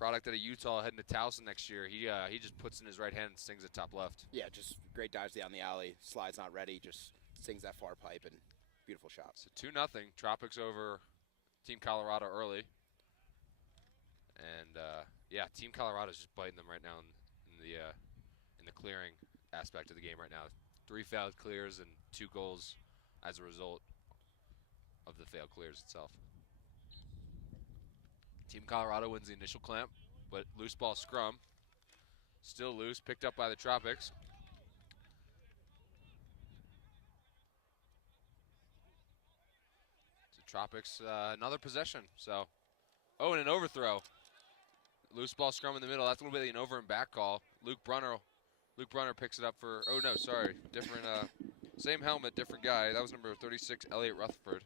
Product out of Utah heading to Towson next year. He just puts in his right hand and stings it top left. Yeah, just great dives down the alley. Slide's not ready, just stings that far pipe, and beautiful shot. So 2-0. Tropics over Team Colorado early. And, yeah, Team Colorado's just biting them right now in the clearing aspect of the game right now. 3 failed clears and 2 goals as a result of the failed clears itself. Team Colorado wins the initial clamp, but loose ball scrum. Still loose, picked up by the Tropics. So Tropics, another possession. So, oh, and an overthrow. Loose ball scrum in the middle. That's a little bit of an over and back call. Luke Brunner picks it up for, oh no, sorry. Different, same helmet, different guy. That was number 36, Elliot Rutherford.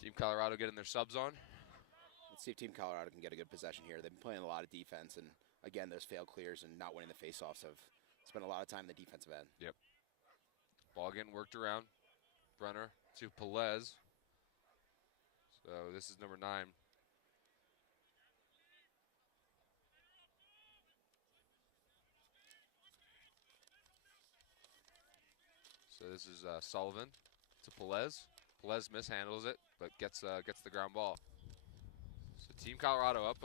Team Colorado getting their subs on. Let's see if Team Colorado can get a good possession here. They've been playing a lot of defense, and again, those failed clears and not winning the faceoffs have spent a lot of time in the defensive end. Yep. Ball getting worked around. Brunner to Pelez. So this is number 9. So this is Sullivan to Pelez. Pelez mishandles it, but gets the ground ball. So Team Colorado up,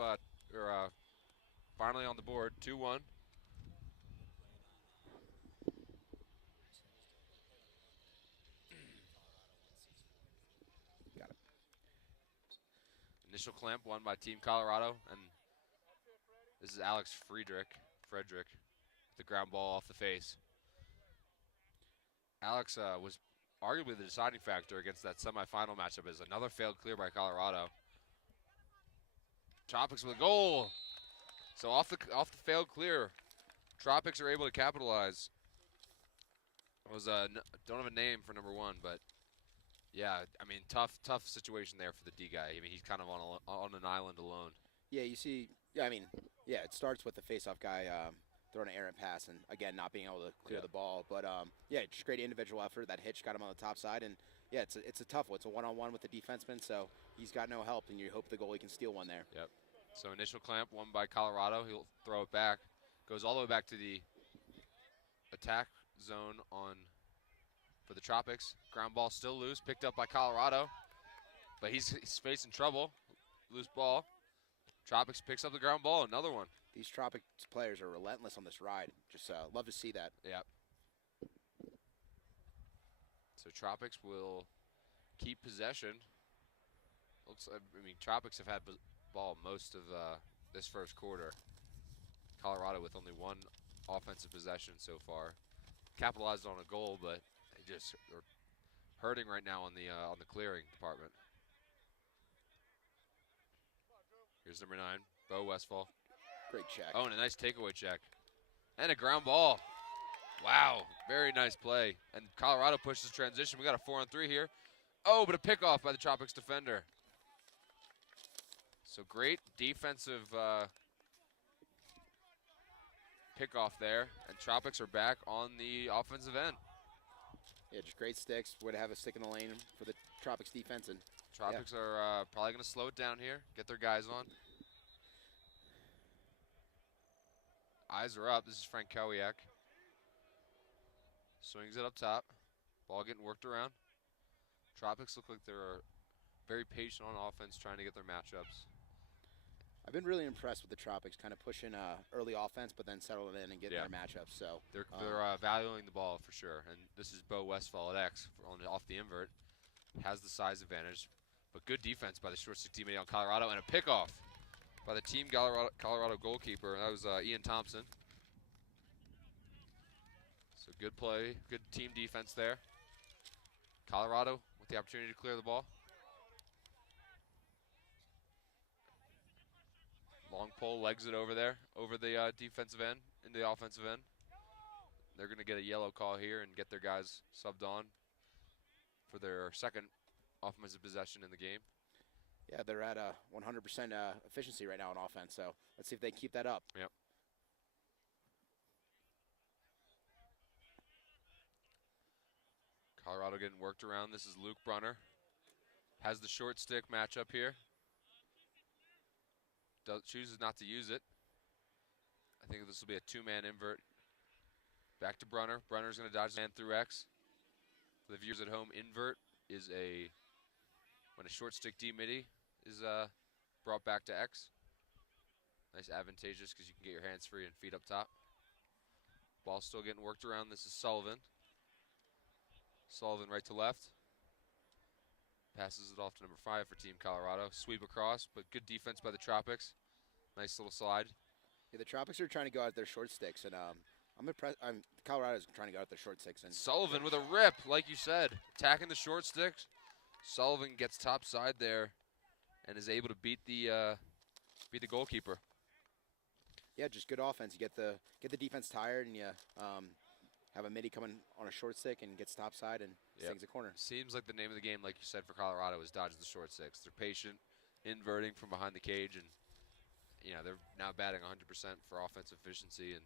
finally on the board, 2-1. Got it. Initial clamp won by Team Colorado, and this is Alex Frederick, the ground ball off the face. Alex was arguably the deciding factor against that semifinal matchup as another failed clear by Colorado. Tropics with a goal. So off the failed clear, Tropics are able to capitalize. It was don't have a name for number 1, but yeah, I mean tough situation there for the D guy. I mean he's kind of on an island alone. Yeah, you see. Yeah, I mean, yeah, it starts with the face-off guy throwing an errant pass and again not being able to clear the ball. But yeah, just great individual effort. That hitch got him on the top side, and yeah, it's a tough one. It's a one-on-one with the defenseman, so he's got no help, and you hope the goalie can steal one there. Yep. So initial clamp won by Colorado. He'll throw it back. Goes all the way back to the attack zone for the Tropics. Ground ball still loose, picked up by Colorado, but he's facing trouble. Loose ball. Tropics picks up the ground ball. Another one. These Tropics players are relentless on this ride. Just love to see that. Yep. So Tropics will keep possession. Tropics have had ball most of this first quarter. Colorado with only 1 offensive possession so far. Capitalized on a goal, but they just are hurting right now on the clearing department. Here's number 9, Bo Westfall. Great check. Oh, and a nice takeaway check. And a ground ball. Wow, very nice play. And Colorado pushes transition. We got a 4-on-3 here. Oh, but a pickoff by the Tropics defender. So great defensive pickoff there. And Tropics are back on the offensive end. Yeah, just great sticks. Way to have a stick in the lane for the Tropics defense. And Tropics are probably going to slow it down here, get their guys on. Eyes are up. This is Frank Kowiak. Swings it up top. Ball getting worked around. Tropics look like they're very patient on offense, trying to get their matchups. I've been really impressed with the Tropics, kind of pushing early offense, but then settling in and getting their matchups. So they're valuing the ball for sure. And this is Bo Westfall at X off the invert. Has the size advantage, but good defense by the short stick teammate on Colorado, and a pickoff by the Team Colorado goalkeeper. That was Ian Thompson. So good play, good team defense there. Colorado with the opportunity to clear the ball. Long pole, legs it over there, over the defensive end, into the offensive end. They're going to get a yellow call here and get their guys subbed on for their second offensive possession in the game. Yeah, they're at 100% efficiency right now on offense, so let's see if they can keep that up. Yep. Colorado getting worked around. This is Luke Brunner. has the short stick matchup here. Chooses not to use it. I think this will be a two-man invert. Back to Brunner. Brunner's going to dodge man through X. For the viewers at home, invert is when a short stick D midi is brought back to X. Nice advantageous because you can get your hands free and feet up top. Ball still getting worked around. This is Sullivan. Sullivan right to left. Passes it off to number 5 for Team Colorado. Sweep across, but good defense by the Tropics. Nice little slide. Yeah, the Tropics are trying to go out their short sticks, and I'm impressed. Colorado's trying to go out their short sticks. And Sullivan with a rip, like you said, attacking the short sticks. Sullivan gets top side there, and is able to beat the goalkeeper. Yeah, just good offense. You get the defense tired, and you have a midi coming on a short stick and gets top side and stings the corner. Seems like the name of the game, like you said, for Colorado is dodging the short sticks. They're patient, inverting from behind the cage, and they're now batting 100% for offensive efficiency, and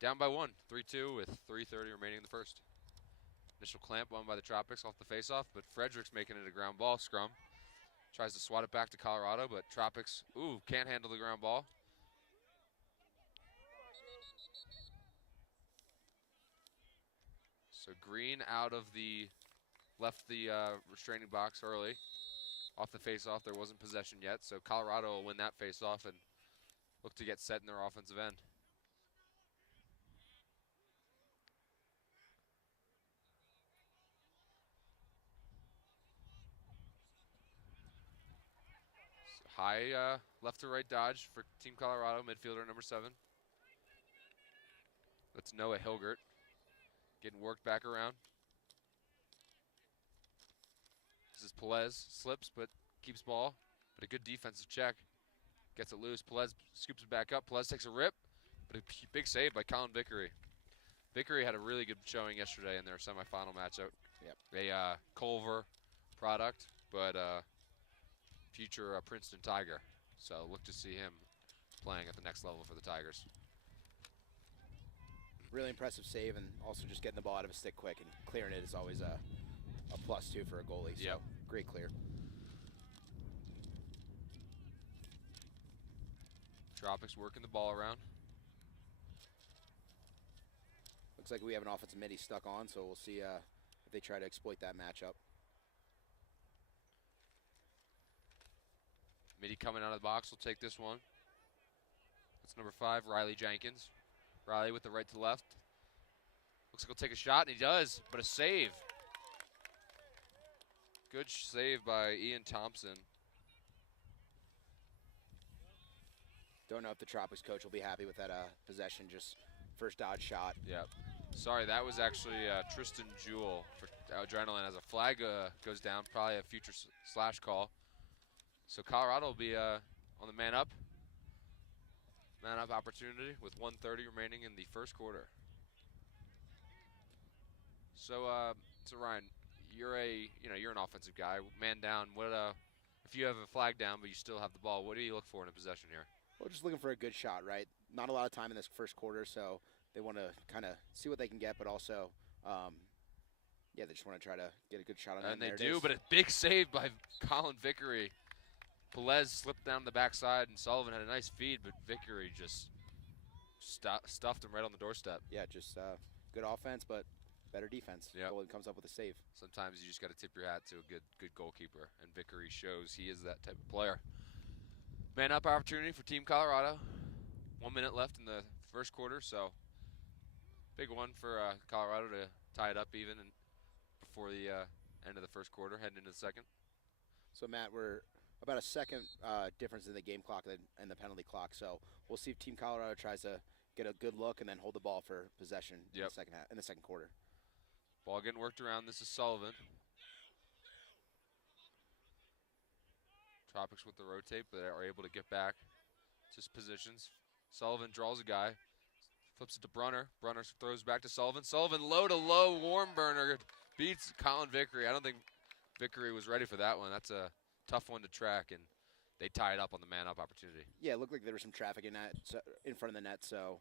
down by 1, 3-2 with 3:30 remaining in the first. Initial clamp won by the Tropics off the faceoff, but Frederick's making it a ground ball scrum. Tries to swat it back to Colorado, but Tropics, can't handle the ground ball. So Green left the restraining box early. Off the faceoff, there wasn't possession yet, so Colorado will win that faceoff and look to get set in their offensive end. So high left to right dodge for Team Colorado, midfielder number 7. That's Noah Hilgert. Getting worked back around. This is Pelez. Slips, but keeps ball. But a good defensive check. Gets it loose. Pelez scoops it back up. Pelez takes a rip. But a big save by Colin Vickery. Vickery had a really good showing yesterday in their semifinal matchup. Yep. A Culver product, but future Princeton Tiger. So look to see him playing at the next level for the Tigers. Really impressive save, and also just getting the ball out of a stick quick and clearing it is always a plus too for a goalie. So great clear. Tropics working the ball around. Looks like we have an offensive midi stuck on, so we'll see if they try to exploit that matchup. Midi coming out of the box will take this one. That's number 5, Riley Jenkins. Riley with the right to left. Looks like he'll take a shot, and he does, but a save. Good save by Ian Thompson. Don't know if the Tropics coach will be happy with that possession, just first dodge shot. Yep. Sorry, that was actually Tristan Jewell for Adrenaline as a flag goes down, probably a future slash call. So Colorado will be on the man up opportunity with 1:30 remaining in the first quarter. So Ryan, you're an offensive guy, man down. What if you have a flag down but you still have the ball? What do you look for in a possession here? Well, just looking for a good shot, right? Not a lot of time in this first quarter, so they want to kind of see what they can get, but also, they just want to try to get a good shot on that. And they do, but a big save by Colin Vickery. Pelez slipped down the backside, and Sullivan had a nice feed, but Vickery just stuffed him right on the doorstep. Yeah, just good offense, but better defense. Yep. Goalie comes up with a save. Sometimes you just got to tip your hat to a good goalkeeper, and Vickery shows he is that type of player. Man up opportunity for Team Colorado. 1 minute left in the first quarter, so big one for Colorado to tie it up even before the end of the first quarter, heading into the second. So, Matt, we're about a second difference in the game clock and the penalty clock, so we'll see if Team Colorado tries to get a good look and then hold the ball for possession in the second quarter. Ball getting worked around. This is Sullivan. Tropics with the rotate, but are able to get back. Just positions. Sullivan draws a guy. Flips it to Brunner. Brunner throws back to Sullivan. Sullivan low to low. Warm burner beats Colin Vickery. I don't think Vickery was ready for that one. That's a tough one to track, and they tie it up on the man-up opportunity. Yeah, it looked like there was some traffic in front of the net, so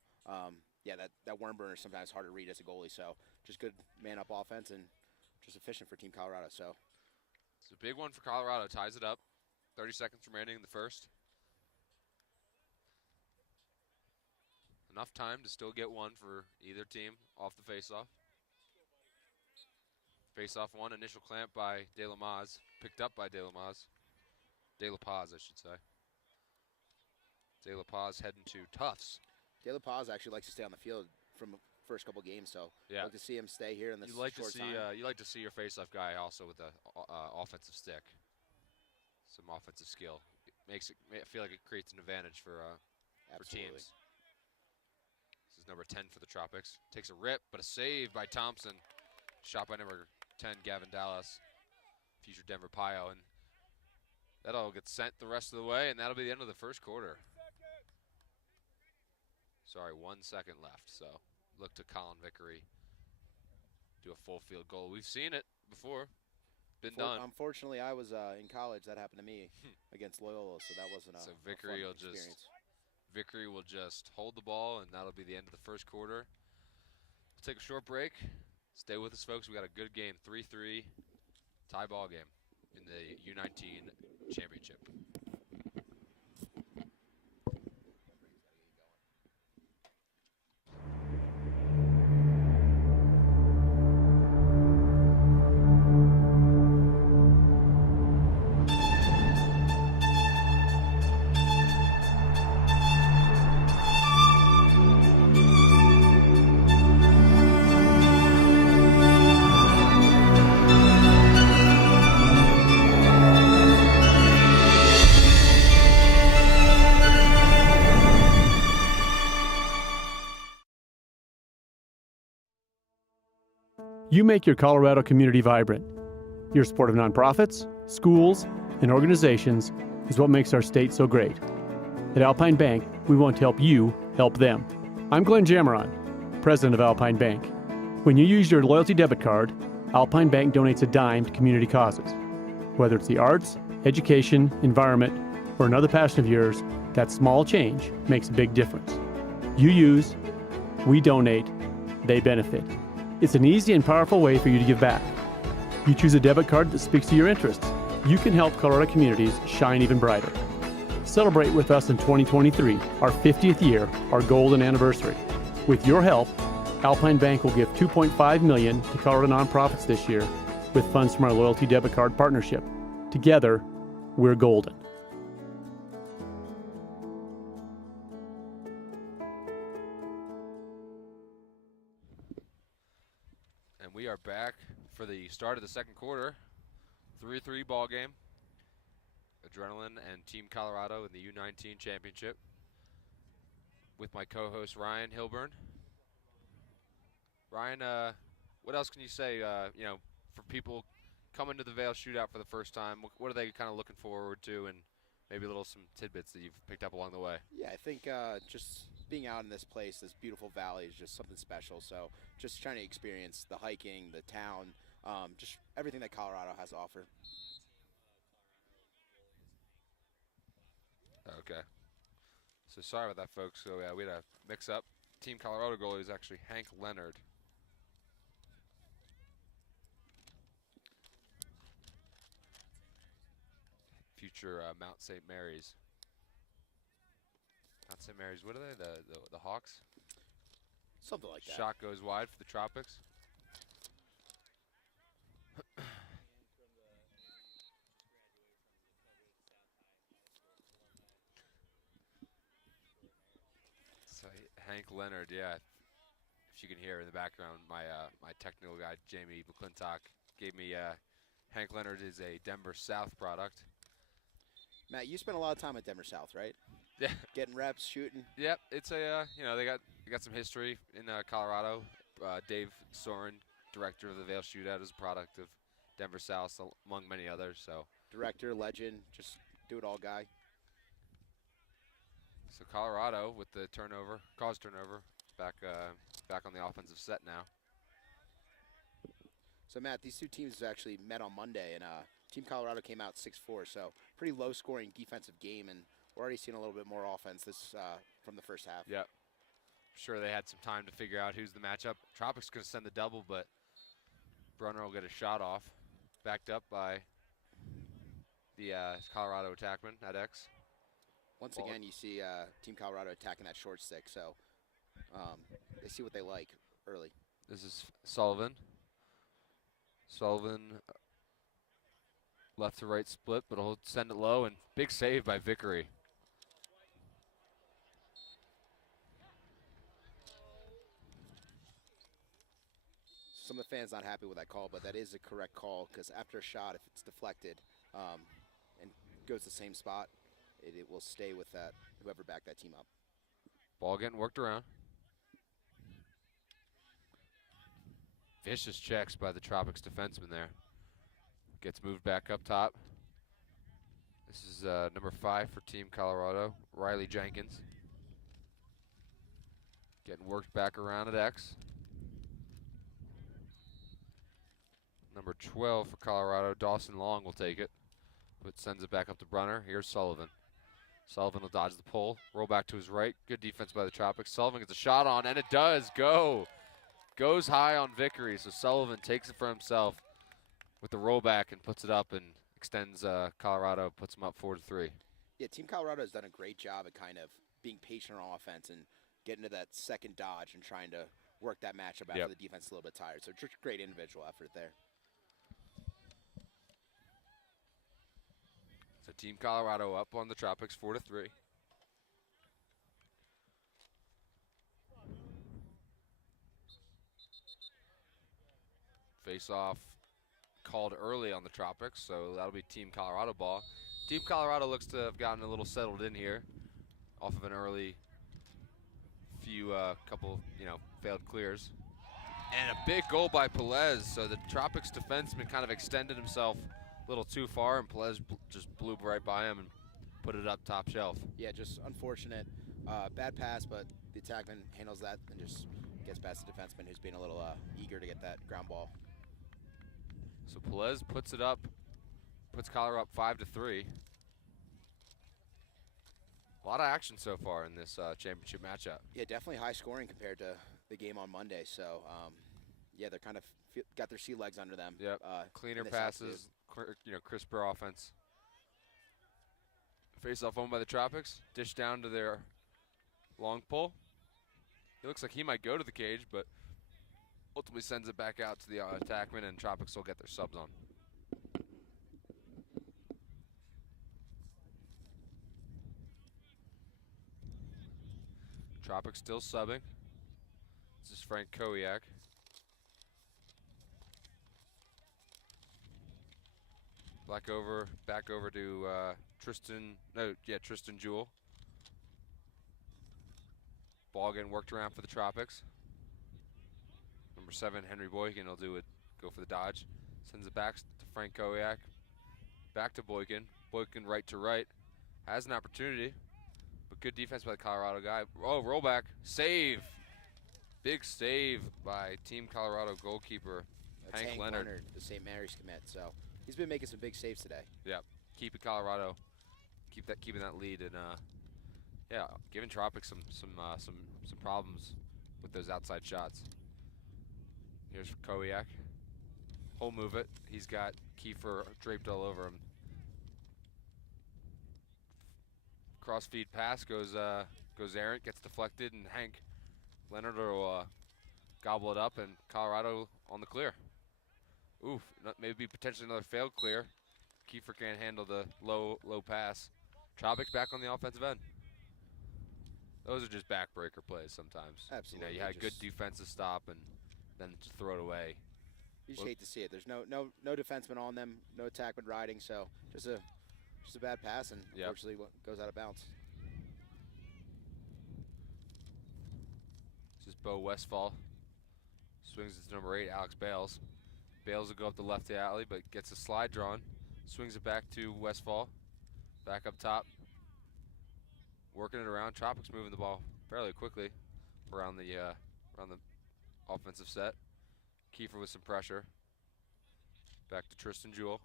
that worm burner is sometimes hard to read as a goalie, so just good man-up offense and just efficient for Team Colorado. So It's a big one for Colorado. Ties it up. 30 seconds remaining in the first. Enough time to still get one for either team off the faceoff. Faceoff one, initial clamp by De La Maz. Picked up by De La Maz. De La Paz, I should say. De La Paz heading to Tufts. De La Paz actually likes to stay on the field from the first couple games, so yeah, like to see him stay here in this short time. You like to see your faceoff guy also with the offensive stick. Some offensive skill. I feel like it creates an advantage for teams. This is number 10 for the Tropics. Takes a rip, but a save by Thompson. Shot by number 10, Gavin Dallas, future Denver Pio, and that'll get sent the rest of the way, and that'll be the end of the first quarter. Sorry, 1 second left, so look to Colin Vickery do a full field goal. We've seen it before. Been done. Unfortunately, I was in college. That happened to me against Loyola, so that wasn't so Vickery a will fun experience. Vickery will just hold the ball, and that'll be the end of the first quarter. We'll take a short break. Stay with us, folks. We got a good game, 3-3 tie ball game in the U19 championship. You make your Colorado community vibrant. Your support of nonprofits, schools, and organizations is what makes our state so great. At Alpine Bank, we want to help you help them. I'm Glenn Jameron, president of Alpine Bank. When you use your loyalty debit card, Alpine Bank donates a dime to community causes. Whether it's the arts, education, environment, or another passion of yours, that small change makes a big difference. You use, we donate, they benefit. It's an easy and powerful way for you to give back. You choose a debit card that speaks to your interests. You can help Colorado communities shine even brighter. Celebrate with us in 2023, our 50th year, our golden anniversary. With your help, Alpine Bank will give $2.5 million to Colorado nonprofits this year with funds from our loyalty debit card partnership. Together, we're golden. And we are back for the start of the second quarter. 3-3 ball game. Adrenaline and Team Colorado in the U19 championship. With my co-host Ryan Hilburn. Ryan, what else can you say? For people coming to the Vail Shootout for the first time, what are they kind of looking forward to, and maybe some tidbits that you've picked up along the way? Yeah, I think just being out in this place, this beautiful valley, is just something special. So just trying to experience the hiking, the town, just everything that Colorado has to offer. Okay. So sorry about that, folks. So we had a mix-up. Team Colorado goalie is actually Hank Leonard. Future Mount St. Mary's. Mount St. Mary's, what are they? The Hawks? Something like that. Shot goes wide for the Tropics. So Hank Leonard, yeah. If you can hear in the background, my technical guy, Jamie McClintock, gave me Hank Leonard is a Denver South product. Matt, you spent a lot of time at Denver South, right? Yeah. Getting reps, shooting. Yep, it's a they got some history in Colorado. Dave Soren, director of the Vail Shootout, is a product of Denver South, among many others. So director, legend, just do it all guy. So Colorado with the caused turnover, back on the offensive set now. So Matt, these two teams actually met on Monday, and Team Colorado came out 6-4, so pretty low-scoring defensive game, and we're already seeing a little bit more offense from the first half. Yep. Sure, they had some time to figure out who's the matchup. Tropics going to send the double, but Brunner will get a shot off, backed up by the Colorado attackman at X. Once again, you see Team Colorado attacking that short stick, so they see what they like early. This is Sullivan. Sullivan left to right split, but he'll send it low, and big save by Vickery. Some of the fans not happy with that call, but that is a correct call because after a shot, if it's deflected and goes to the same spot, it will stay with that whoever backed that team up. Ball getting worked around. Vicious checks by the Tropics defenseman there. Gets moved back up top. This is number 5 for Team Colorado, Riley Jenkins. Getting worked back around at X. Number 12 for Colorado, Dawson Long will take it, but sends it back up to Brunner. Here's Sullivan. Sullivan will dodge the pull, roll back to his right. Good defense by the Tropics. Sullivan gets a shot on, and it does go. Goes high on Vickery, so Sullivan takes it for himself with the rollback and puts it up and extends Colorado, puts them up 4-3. Yeah, Team Colorado has done a great job at kind of being patient on offense and getting to that second dodge and trying to work that matchup after the defense is a little bit tired. So just great individual effort there. So Team Colorado up on the Tropics 4-3. Face-off called early on the Tropics, so that'll be Team Colorado ball. Team Colorado looks to have gotten a little settled in here off of an early couple, failed clears. And a big goal by Pelez, so the Tropics defenseman kind of extended himself a little too far, and Pelez just blew right by him and put it up top shelf. Yeah, just unfortunate. Bad pass, but the attackman handles that and just gets past the defenseman who's being a little eager to get that ground ball. So Pelez puts it up, puts Colorado up 5-3. A lot of action so far in this championship matchup. Yeah, definitely high scoring compared to the game on Monday. So, yeah, they're kind of got their sea legs under them. Yep. Cleaner passes, crisper offense. Face off owned by the Tropics. Dish down to their long pull. It looks like he might go to the cage, but ultimately sends it back out to the attackman, and Tropics will get their subs on. Tropics still subbing. This is Frank Kowiak. Back over to Tristan Jewell. Ball getting worked around for the Tropics. Number 7, Henry Boykin will go for the dodge. Sends it back to Frank Kowiak. Back to Boykin. Boykin right to right. Has an opportunity, but good defense by the Colorado guy. Oh, rollback. Save. Big save by Team Colorado goalkeeper Hank Leonard. The St. Mary's commit. So he's been making some big saves today. Yeah, keeping Colorado, keeping that lead, and giving Tropics some problems with those outside shots. Here's Kowiak. He'll move it. He's got Kiefer draped all over him. Cross feed pass goes errant, gets deflected, and Hank Leonard will gobble it up, and Colorado on the clear. Oof, maybe potentially another failed clear. Kiefer can't handle the low pass. Tropics back on the offensive end. Those are just backbreaker plays sometimes. Absolutely. You had good defensive stop and then just throw it away. You just hate to see it. There's no defenseman on them, no attackman riding, so just a bad pass, and unfortunately goes out of bounds. This is Bo Westfall. Swings it to number 8, Alex Bales. Bales will go up the left alley, but gets a slide drawn. Swings it back to Westfall. Back up top. Working it around. Tropics moving the ball fairly quickly around the offensive set. Kiefer with some pressure. Back to Tristan Jewell.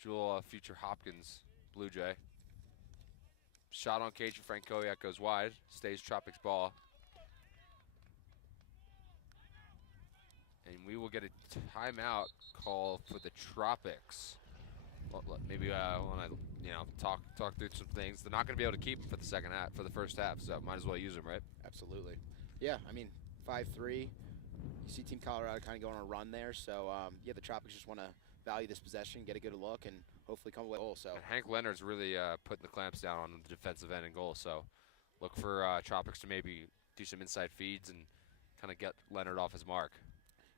Jewell, future Hopkins Blue Jay. Shot on cage for Frank Kowiak goes wide. Stays Tropics ball. And we will get a timeout call for the Tropics. maybe want to talk through some things. They're not going to be able to keep him for the second half, for the first half, so might as well use him, right? Absolutely. Yeah, I mean, 5-3. You see Team Colorado kind of going on a run there, so yeah, the Tropics just want to value this possession, get a good look, and hopefully come away with a goal. So and Hank Leonard's really putting the clamps down on the defensive end and goal, so look for Tropics to maybe do some inside feeds and kind of get Leonard off his mark.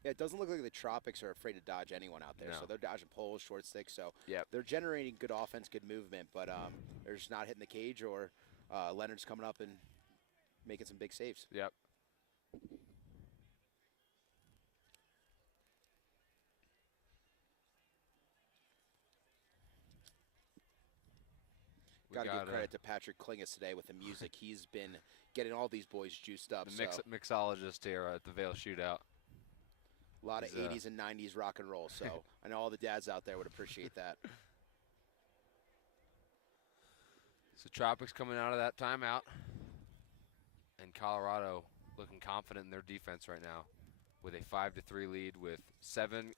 yeah, it doesn't look like the Tropics are afraid to dodge anyone out there. No. So they're dodging poles, short sticks. So Yep. they're generating good offense, good movement, but they're just not hitting the cage, or Leonard's coming up and making some big saves. Yep. Got to give credit to Patrick Klingus today with the music. He's been getting all these boys juiced up. The mixologist here at the Vail Shootout. A lot of 80s and 90s rock and roll, so I know all the dads out there would appreciate that. So Tropics coming out of that timeout, and Colorado looking confident in their defense right now with a 5-3 lead with 7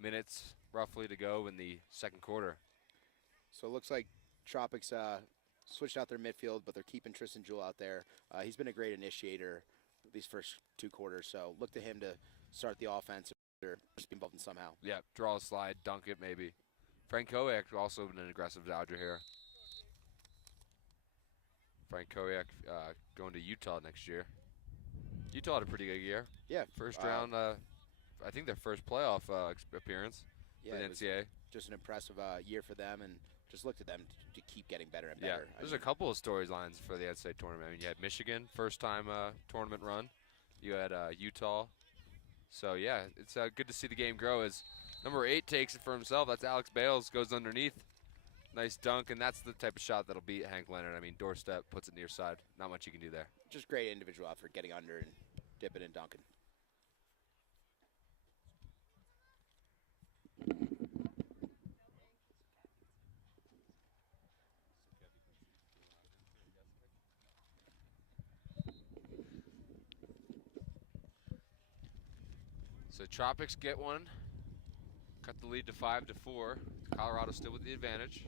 minutes roughly to go in the second quarter. So it looks like Tropics switched out their midfield, but they're keeping Tristan Jewell out there. He's been a great initiator these first 2 quarters, so look to him to start the offense or just be involved in somehow. Yeah, draw a slide, dunk it maybe. Frank Koyak also been an aggressive Dodger here. Frank Koyak going to Utah next year. Utah had a pretty good year. Yeah. First round, I think their first playoff appearance for the NCAA. Just an impressive year for them, and just looked at them to keep getting better and better. Yeah, there's a couple of storylines for the NCAA tournament. I mean, you had Michigan, first time tournament run. You had Utah. So, yeah, it's good to see the game grow as number 8 takes it for himself. That's Alex Bales, goes underneath. Nice dunk, and that's the type of shot that'll beat Hank Leonard. I mean, doorstep, puts it near side. Not much you can do there. Just great individual effort, getting under and dipping and dunking. So Tropics get one, cut the lead to 5-4. Colorado still with the advantage.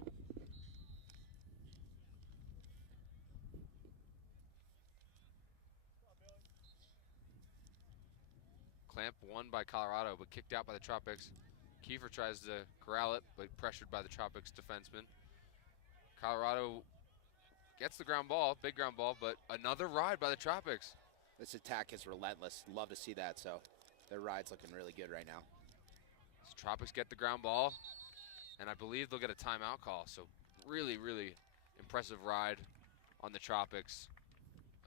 Clamp won by Colorado, but kicked out by the Tropics. Kiefer tries to corral it, but pressured by the Tropics defenseman. Colorado gets the ground ball, big ground ball, but another ride by the Tropics. This attack is relentless. Love to see that, so their ride's looking really good right now. So Tropics get the ground ball, and I believe they'll get a timeout call. So really, really impressive ride on the Tropics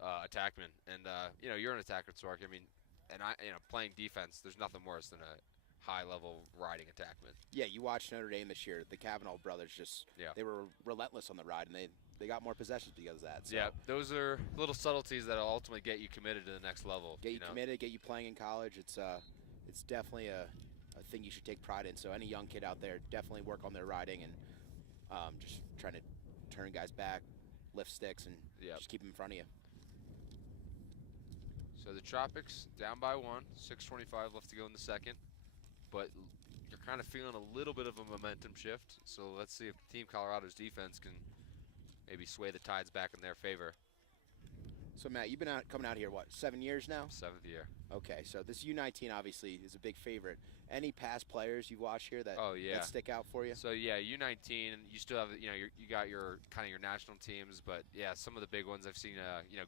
attackman. And, you're an attacker, Sork. I mean, playing defense, there's nothing worse than a high-level riding attackman. Yeah, you watched Notre Dame this year. The Kavanaugh brothers they were relentless on the ride, and they got more possessions because of that. So. Yeah, those are little subtleties that will ultimately get you committed to the next level. Get you committed, get you playing in college. It's definitely a thing you should take pride in. So any young kid out there, definitely work on their riding and just trying to turn guys back, lift sticks, and just keep them in front of you. So the Tropics down by 1, 6:25 left to go in the second, but you're kind of feeling a little bit of a momentum shift. So let's see if Team Colorado's defense can maybe sway the tides back in their favor. So Matt, you've been coming out here, what, 7 years now? 7th year. Okay, so this U19 obviously is a big favorite. Any past players you've watched here that stick out for you? So yeah, U19, you still have you got your kind of your national teams, but yeah, some of the big ones I've seen.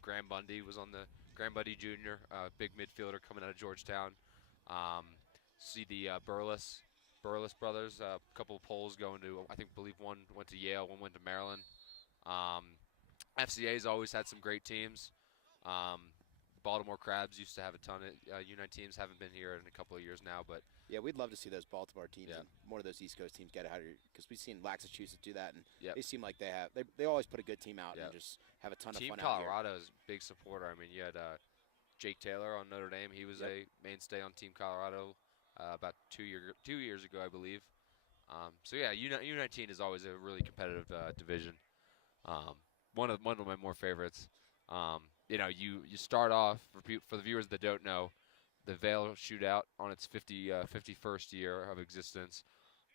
Graham Bundy was on the Graham Bundy Jr., big midfielder coming out of Georgetown. See the Burles brothers, a couple of Poles going to, believe one went to Yale, one went to Maryland. FCA's always had some great teams. Baltimore Crabs used to have a ton of U19 teams. Haven't been here in a couple of years now, but yeah, we'd love to see those Baltimore teams and more of those East Coast teams get out here, because we've seen Massachusetts do that, and they seem like they always put a good team out and just have a ton of fun out here. Team Colorado's a big supporter. I mean, you had Jake Taylor on Notre Dame. He was a mainstay on Team Colorado about 2 years ago, I believe. So yeah, U19 is always a really competitive division. One of my more favorites. You start off, for the viewers that don't know, the Vail Shootout on its 51st year of existence.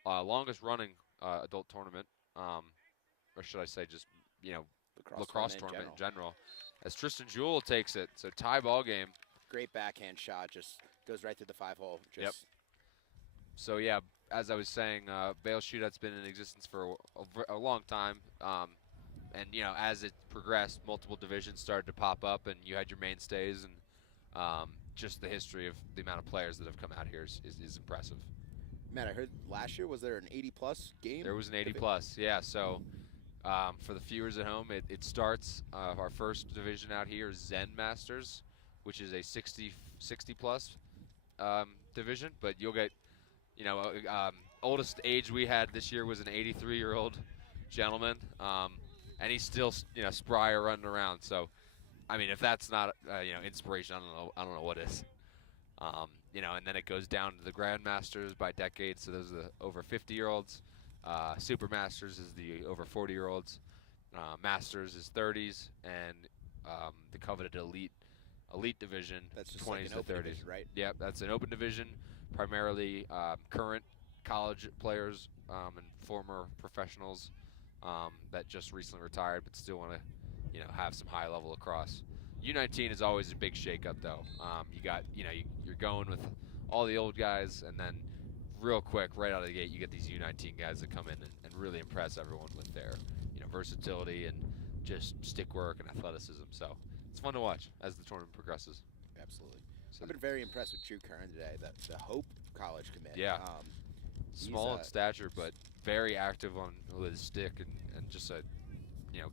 Longest running adult tournament, or should I say just, Lacrosse tournament in general. As Tristan Jewell takes it, so tie ball game. Great backhand shot, just goes right through the 5-hole. Yep. So yeah, as I was saying, Vail Shootout's been in existence for a long time, and as it progressed, multiple divisions started to pop up, and you had your mainstays, and just the history of the amount of players that have come out here is impressive. Man, I heard last year, was there an 80-plus game? There was an 80-plus, yeah. So for the viewers at home, it starts, our first division out here is Zen Masters, which is a 60-plus division, but you'll get, oldest age we had this year was an 83-year-old gentleman, and he's still, spry or running around. So, I mean, if that's not, inspiration, I don't know what is. And then it goes down to the Grandmasters by decade. So those are the over 50-year-olds. Super Masters is the over 40-year-olds. Masters is 30s, and the coveted elite division, that's just 20s like an to open 30s. division, right? Yep, that's an open division, primarily current college players and former professionals that just recently retired but still want to, have some high-level lacrosse. U19 is always a big shake-up, though. You got, you're going with all the old guys, and then real quick, right out of the gate, you get these U19 guys that come in and really impress everyone with their, versatility and just stick work and athleticism. So it's fun to watch as the tournament progresses. Absolutely. So I've been very impressed with Drew Curran today, the Hope College commit. Yeah. Small in stature, but very active with his stick and just a,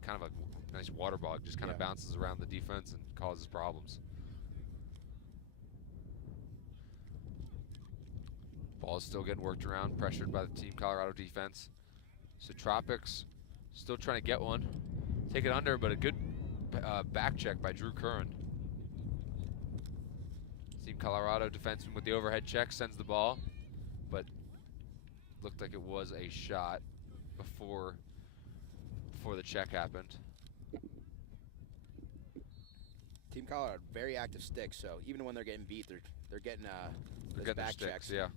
kind of a nice water ball. Just kind of bounces around the defense and causes problems. Ball is still getting worked around, pressured by the Team Colorado defense. So Tropics still trying to get one. Take it under, but a good back check by Drew Curran. Team Colorado defenseman with the overhead check sends the ball, but looked like it was a shot before the check happened. Team Colorado, very active sticks, so even when they're getting beat, they're getting those getting back sticks, checks, yeah.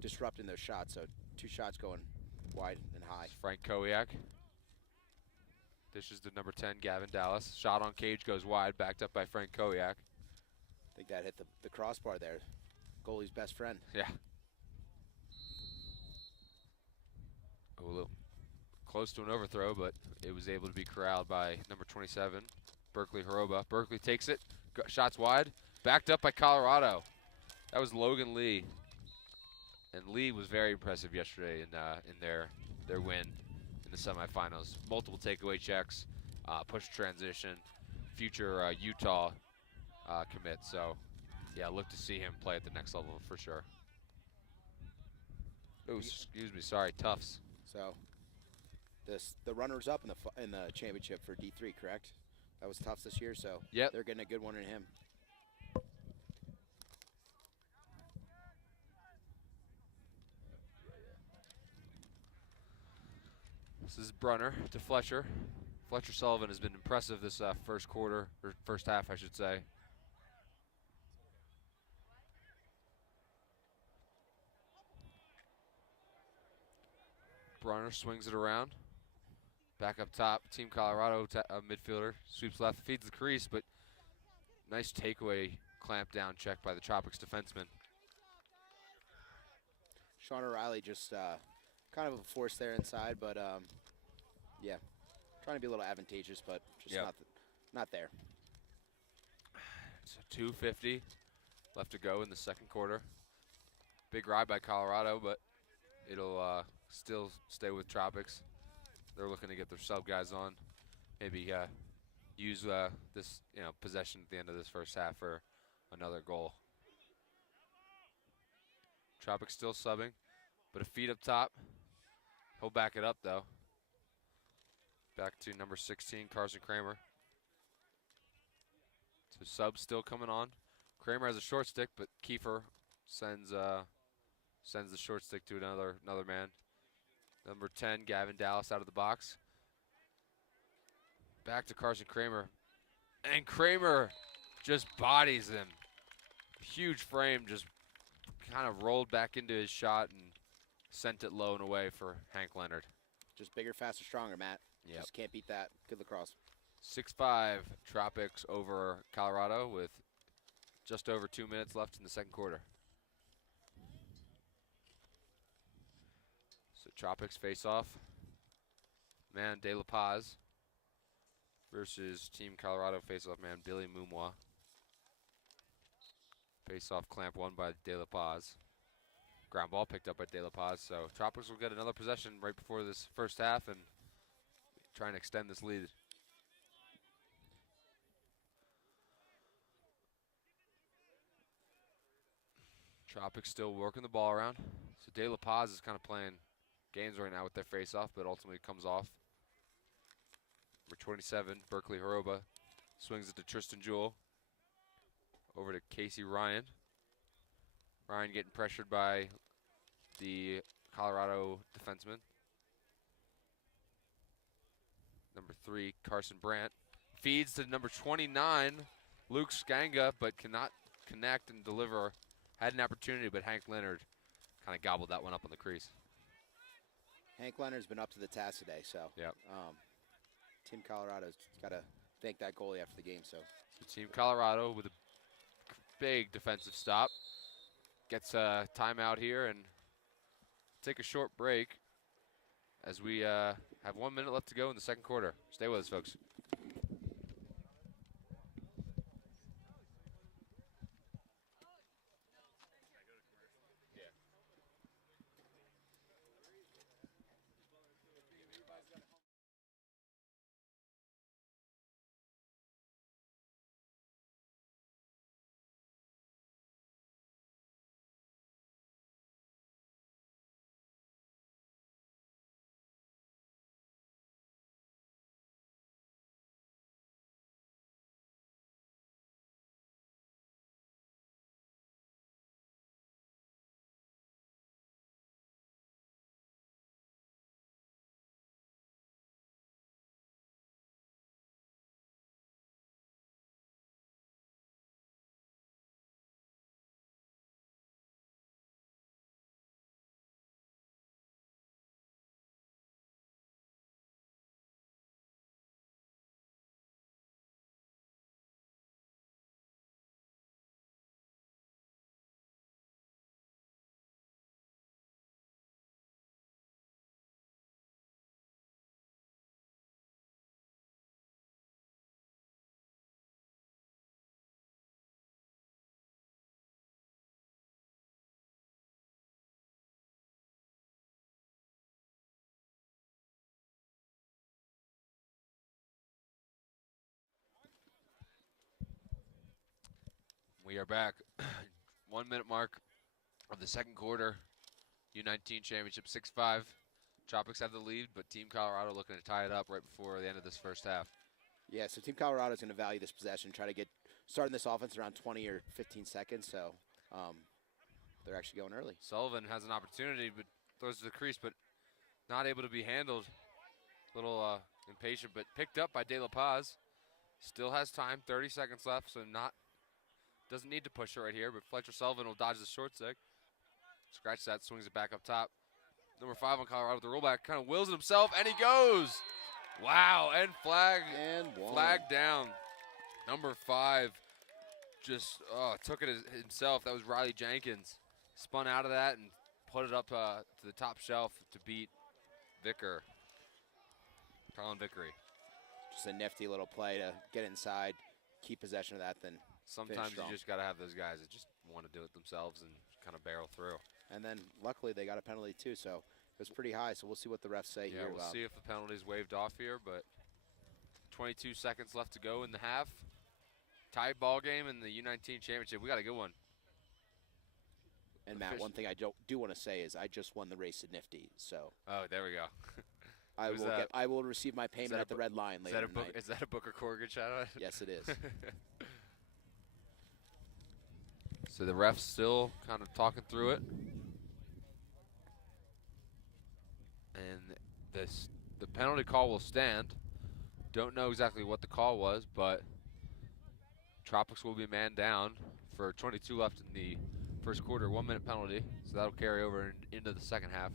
disrupting those shots. So 2 shots going wide and high. Frank Kowiak dishes to number 10, Gavin Dallas. Shot on cage goes wide, backed up by Frank Kowiak. I think that hit the crossbar there. Goalie's best friend. Yeah. A little close to an overthrow, but it was able to be corralled by number 27, Berkeley Haroba. Berkeley takes it, shots wide, backed up by Colorado. That was Logan Lee. And Lee was very impressive yesterday in their win in the semifinals. Multiple takeaway checks, push transition, future Utah commit. So, yeah, look to see him play at the next level for sure. Oh, excuse me, sorry, Tufts. So, the runners up in the championship for D3, correct? That was Tufts this year, so yep. They're getting a good one in him. This is Brunner to Fletcher. Fletcher Sullivan has been impressive this first quarter, or first half, I should say. Brunner swings it around. Back up top, Team Colorado midfielder sweeps left, feeds the crease, but nice takeaway clamp down check by the Tropics defenseman. Sean O'Reilly just kind of a force there inside, but yeah, trying to be a little advantageous, but just not there. So 2:50 left to go in the second quarter. Big ride by Colorado, but it'll still stay with Tropics. They're looking to get their sub guys on, maybe use this possession at the end of this first half for another goal. Tropics still subbing, but a feed up top. He'll back it up though. Back to number 16, Carson Kramer. So subs still coming on. Kramer has a short stick, but Kiefer sends the short stick to another man. Number 10, Gavin Dallas out of the box. Back to Carson Kramer. And Kramer just bodies him. Huge frame, just kind of rolled back into his shot and sent it low and away for Hank Leonard. Just bigger, faster, stronger, Matt. Yep. Just can't beat that. Good lacrosse. 6-5 Tropics over Colorado with just over 2 minutes left in the second quarter. So Tropics face off. Man De La Paz versus Team Colorado face off man Billy Mumois. Face off clamp won by De La Paz. Ground ball picked up by De La Paz. So Tropics will get another possession right before this first half and try and extend this lead. Tropics still working the ball around. So De La Paz is kind of playing games right now with their face-off, but ultimately comes off. Number 27, Berkeley Haroba, swings it to Tristan Jewell. Over to Casey Ryan. Ryan getting pressured by the Colorado defenseman. Number 3, Carson Brandt. Feeds to number 29, Luke Skanga, but cannot connect and deliver. Had an opportunity, but Hank Leonard kind of gobbled that one up on the crease. Hank Leonard's been up to the task today, so Yep. Team Colorado's got to thank that goalie after the game. So Team Colorado with a big defensive stop. Gets a timeout here and take a short break as we have 1 minute left to go in the second quarter. Stay with us, folks. We are back. 1 minute mark of the second quarter. U19 championship 6-5. Tropics have the lead, but Team Colorado looking to tie it up right before the end of this first half. yeah, so Team Colorado is going to value this possession, try to get starting this offense around 20 or 15 seconds. So they're actually going early. Sullivan has an opportunity, but throws to the crease, but not able to be handled. A little impatient, but picked up by De La Paz. Still has time, 30 seconds left, so doesn't need to push it right here, but Fletcher Sullivan will dodge the short stick. Scratch that, swings it back up top. Number 5 on Colorado with the rollback, kind of wills it himself, and he goes. Wow, and flag down. Number 5 just took it himself. That was Riley Jenkins. Spun out of that and put it up to the top shelf to beat Vicker. Colin Vickery. Just a nifty little play to get inside, keep possession of that, then Sometimes you just got to have those guys that just want to do it themselves and kind of barrel through. And then luckily they got a penalty too, so it was pretty high. So we'll see what the refs say here. Yeah, we'll see if the penalty's waived off here, but 22 seconds left to go in the half. Tied ball game in the U19 championship. We got a good one. And Matt, one thing I do want to say is I just won the race at Nifty, so. Oh, there we go. I will receive my payment at the red line later tonight. Is that a Booker Corrigan shout out? Yes, it is. So the ref's still kind of talking through it. And the penalty call will stand. Don't know exactly what the call was, but Tropics will be man down for 22 left in the first quarter, 1 minute penalty. So that'll carry over into the second half.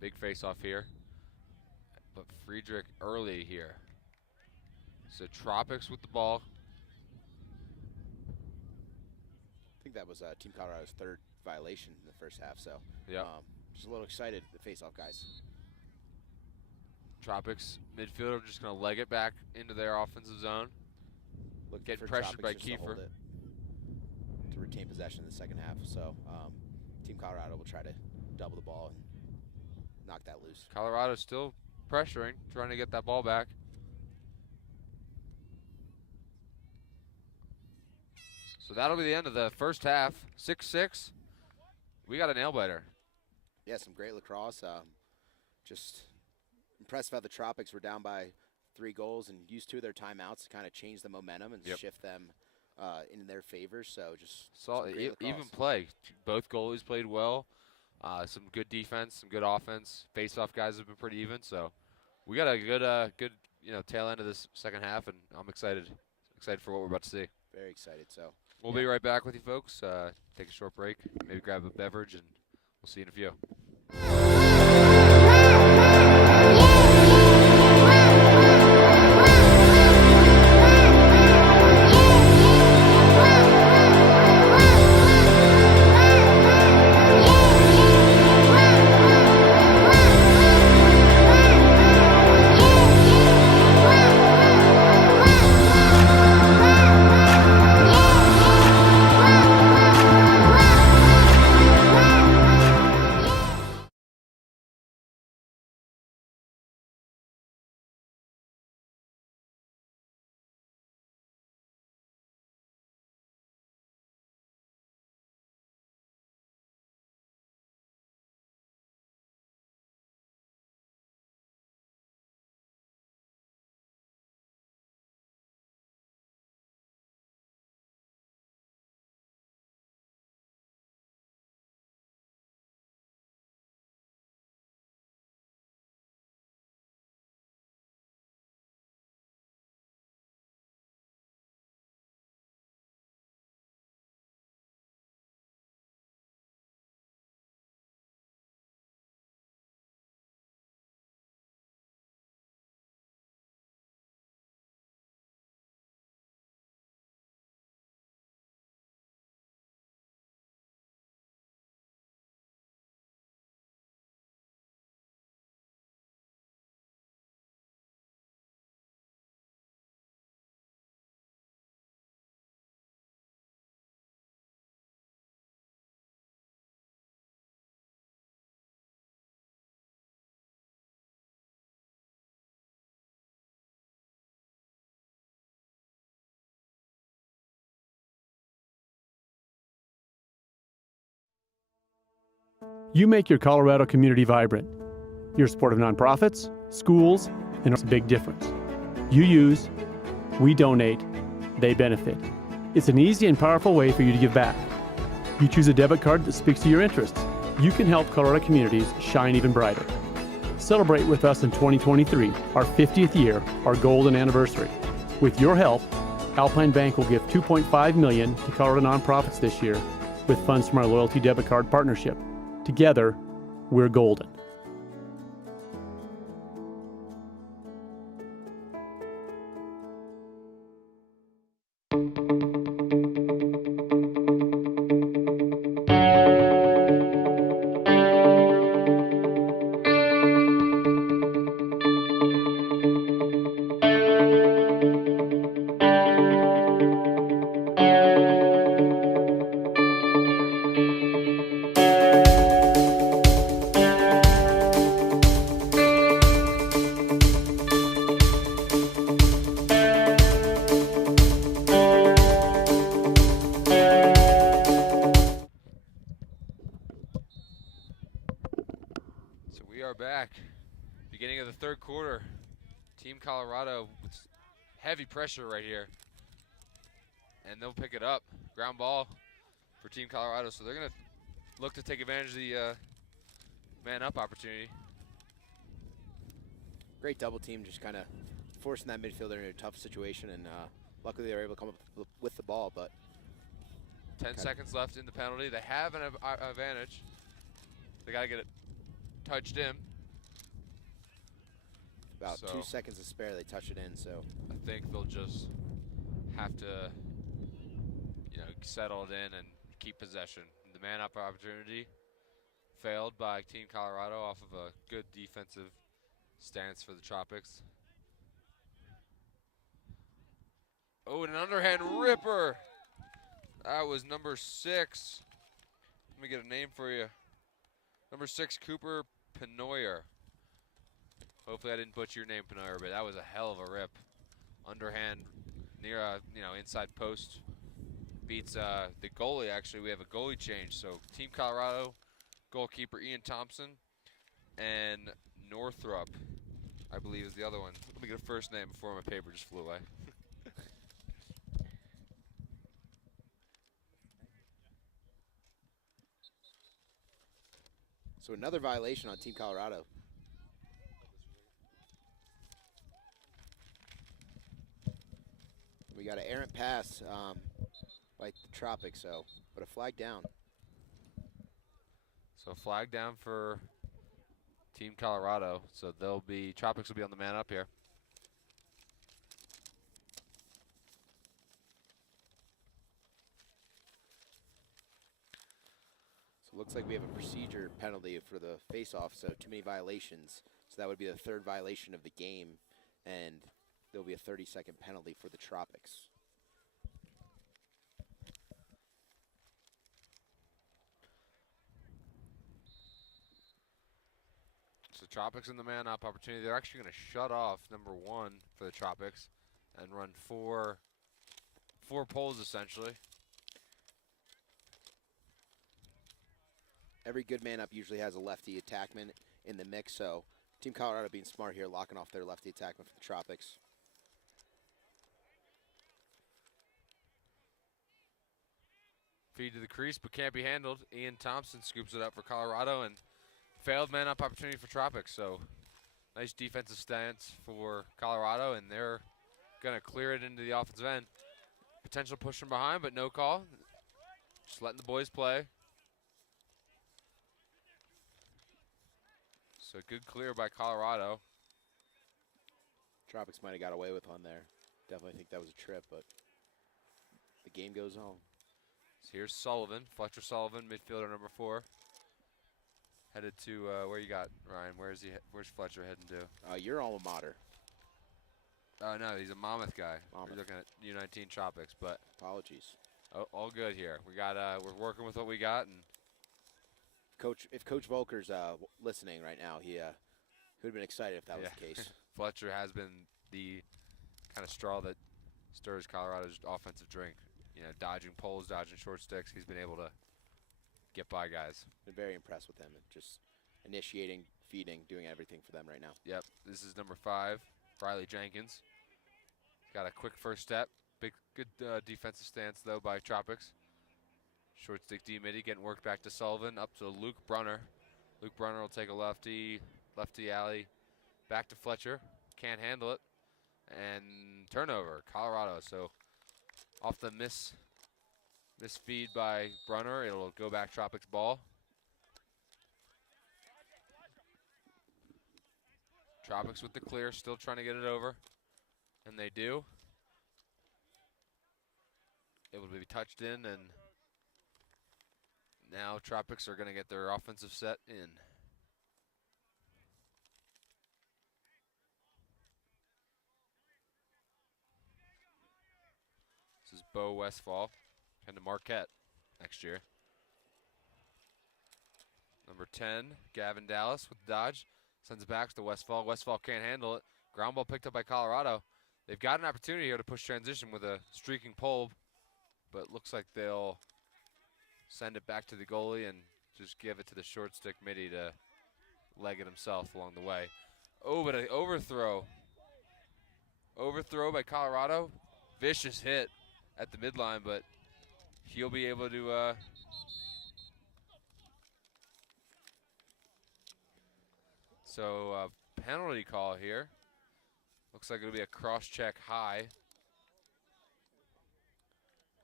Big face-off here. But Friedrich early here. So Tropics with the ball. I think that was Team Colorado's third violation in the first half, so Yeah. Just a little excited, the face-off guys. Tropics midfielder just going to leg it back into their offensive zone. Getting pressured by Kiefer. To retain possession in the second half, so Team Colorado will try to double the ball and knock that loose. Colorado still pressuring, trying to get that ball back. So that'll be the end of the first half. 6-6. We got a nail-biter. Yeah, some great lacrosse. Just impressed how the Tropics were down by 3 goals and used 2 of their timeouts to kind of change the momentum and shift them in their favor. So just saw even play. Both goalies played well. Some good defense, some good offense. Face-off guys have been pretty even. So we got a good tail end of this second half, and I'm excited for what we're about to see. Very excited. So we'll be right back with you folks. Take a short break, maybe grab a beverage, and we'll see you in a few. You make your Colorado community vibrant. Your support of nonprofits, schools, and it's a big difference. You use, we donate, they benefit. It's an easy and powerful way for you to give back. You choose a debit card that speaks to your interests. You can help Colorado communities shine even brighter. Celebrate with us in 2023, our 50th year, our golden anniversary. With your help, Alpine Bank will give $2.5 million to Colorado nonprofits this year with funds from our loyalty debit card partnership. Together, we're golden. Back. Beginning of the third quarter. Team Colorado with heavy pressure right here. And they'll pick it up. Ground ball for Team Colorado. So they're going to look to take advantage of the man-up opportunity. Great double team, just kind of forcing that midfielder in a tough situation. And luckily they were able to come up with the ball. But 10 seconds left in the penalty. They have an advantage. They got to get it touched in. About So 2 seconds to spare, they touch it in, so. I think they'll just have to, settle it in and keep possession. The man-up opportunity failed by Team Colorado off of a good defensive stance for the Tropics. Oh, and an underhand ripper. That was number 6. Let me get a name for you. Number 6, Cooper Penoyer. Hopefully I didn't butcher your name, Penoyer, but that was a hell of a rip. Underhand near, inside post. Beats the goalie, actually. We have a goalie change. So Team Colorado, goalkeeper Ian Thompson, and Northrup, I believe, is the other one. Let me get a first name before my paper just flew away. So another violation on Team Colorado. We got an errant pass by the Tropics, but a flag down. So flag down for Team Colorado. So Tropics will be on the man up here. So it looks like we have a procedure penalty for the face-off, so too many violations. So that would be the 3rd violation of the game, and there'll be a 30-second penalty for the Tropics. So Tropics in the man-up opportunity. They're actually going to shut off number 1 for the Tropics and run four poles, essentially. Every good man-up usually has a lefty attackman in the mix, so Team Colorado being smart here, locking off their lefty attackman for the Tropics. Feed to the crease, but can't be handled. Ian Thompson scoops it up for Colorado, and failed man-up opportunity for Tropics. So nice defensive stance for Colorado, and they're going to clear it into the offensive end. Potential push from behind, but no call. Just letting the boys play. So good clear by Colorado. Tropics might have got away with one there. Definitely think that was a trip, but the game goes on. So here's Sullivan, Fletcher Sullivan, midfielder number 4. Headed to where you got Ryan? Where's Fletcher heading to? Your alma mater. No, he's a Monmouth guy. Monmouth. We're looking at U19 Tropics, but Apologies. all good here. We got we're working with what we got, and If Coach Volker's listening right now, he would have been excited if that was the case. Fletcher has been the kind of straw that stirs Colorado's offensive drink. Dodging poles, dodging short sticks. He's been able to get by guys. Been very impressed with him. And just initiating, feeding, doing everything for them right now. Yep, this is number 5, Riley Jenkins. Got a quick first step. Good defensive stance, though, by Tropics. Short stick D-midi, getting worked back to Sullivan, up to Luke Brunner. Luke Brunner will take a lefty alley, back to Fletcher. Can't handle it. And turnover, Colorado. So off the misfeed by Brunner, it'll go back Tropics ball. Tropics with the clear, still trying to get it over. And they do. Able to be touched in, and now Tropics are going to get their offensive set in. This is Bo Westfall, and to Marquette next year. Number 10, Gavin Dallas with the dodge. Sends it back to Westfall. Westfall can't handle it. Ground ball picked up by Colorado. They've got an opportunity here to push transition with a streaking pole, but looks like they'll send it back to the goalie and just give it to the short stick midi to leg it himself along the way. Oh, but an overthrow. Overthrow by Colorado. Vicious hit at the midline, but he'll be able to penalty call here. Looks like it'll be a cross-check high.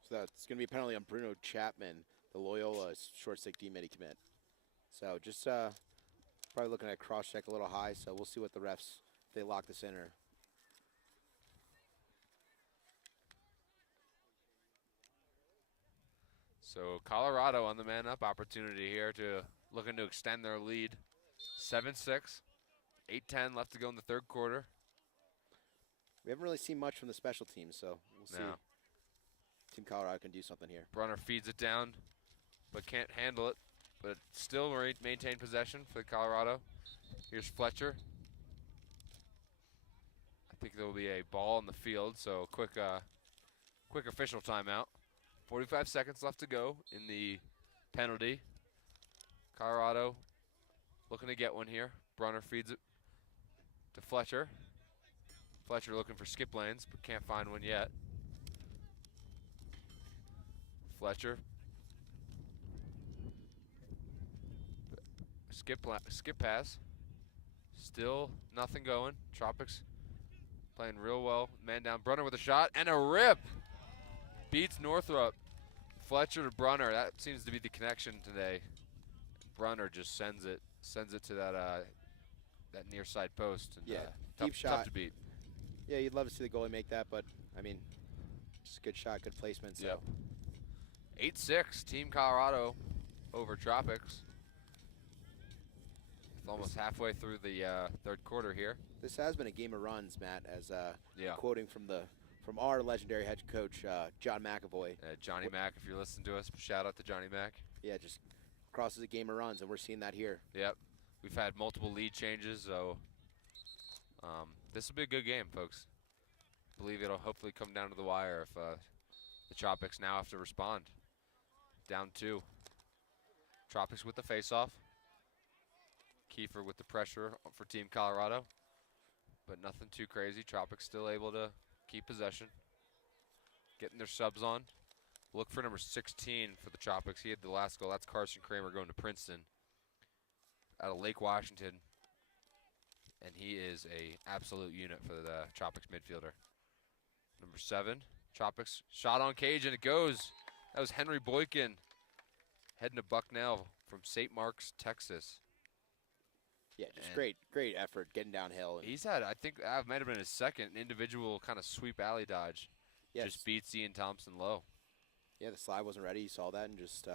So that's going to be a penalty on Bruno Chapman, the Loyola short stick D-midi commit. So just probably looking at a cross-check a little high, so we'll see what the refs they lock this in. Or So Colorado on the man-up opportunity here to looking to extend their lead. 7-6, 8:10 left to go in the third quarter. we haven't really seen much from the special teams, so we'll see. No. Team Colorado can do something here. Brunner feeds it down, but can't handle it. But still maintain possession for Colorado. Here's Fletcher. I think there will be a ball in the field, so quick official timeout. 45 seconds left to go in the penalty. Colorado looking to get one here. Brunner feeds it to Fletcher. Fletcher looking for skip lanes, but can't find one yet. Fletcher. Skip pass. Still nothing going. Tropics playing real well. Man down. Brunner with a shot and a rip. Beats Northrop. Fletcher to Brunner. That seems to be the connection today. Brunner just sends it to that near side post. And, Yeah, tough, deep shot. Tough to beat. Yeah, you'd love to see the goalie make that, but I mean, just a good shot, good placement. So. Yep. 8-6, Team Colorado over Tropics. It's almost halfway through the third quarter here. This has been a game of runs, Matt, as Yeah. quoting from our legendary head coach, John McAvoy. Johnny Mac, if you're listening to us, shout out to Johnny Mac. Yeah, just crosses a game of runs, and we're seeing that here. Yep. We've had multiple lead changes, so this will be a good game, folks. I believe it'll hopefully come down to the wire if the Tropics now have to respond. Down 2. Tropics with the face-off. Kiefer with the pressure for Team Colorado. But nothing too crazy. Tropics still able to keep possession. Getting their subs on. Look for number 16 for the Tropics. He had the last goal. That's Carson Kramer going to Princeton out of Lake Washington. And he is a absolute unit for the Tropics midfielder. Number 7, Tropics shot on cage and it goes. That was Henry Boykin heading to Bucknell from St. Mark's, Texas. Yeah, just great effort getting downhill. He's had, I think, that might have been his second individual kind of sweep alley dodge. Yes. Just beats Ian Thompson low. Yeah, the slide wasn't ready. You saw that and just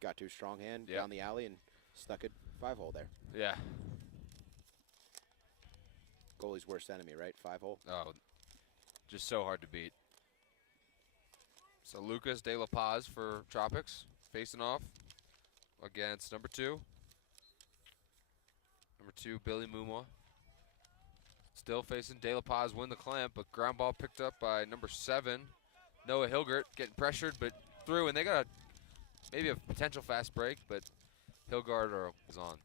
got to a strong hand Yep. down the alley and stuck it 5-hole there. Yeah. Goalie's worst enemy, right? 5-hole. Oh, just so hard to beat. So Lucas De La Paz for Tropics facing off against number 2. Number 2, Billy Mumwa. Still facing De La Paz, win the clamp, but ground ball picked up by number 7, Noah Hilgert, getting pressured, but through, and they got maybe a potential fast break, but Hilgard is on.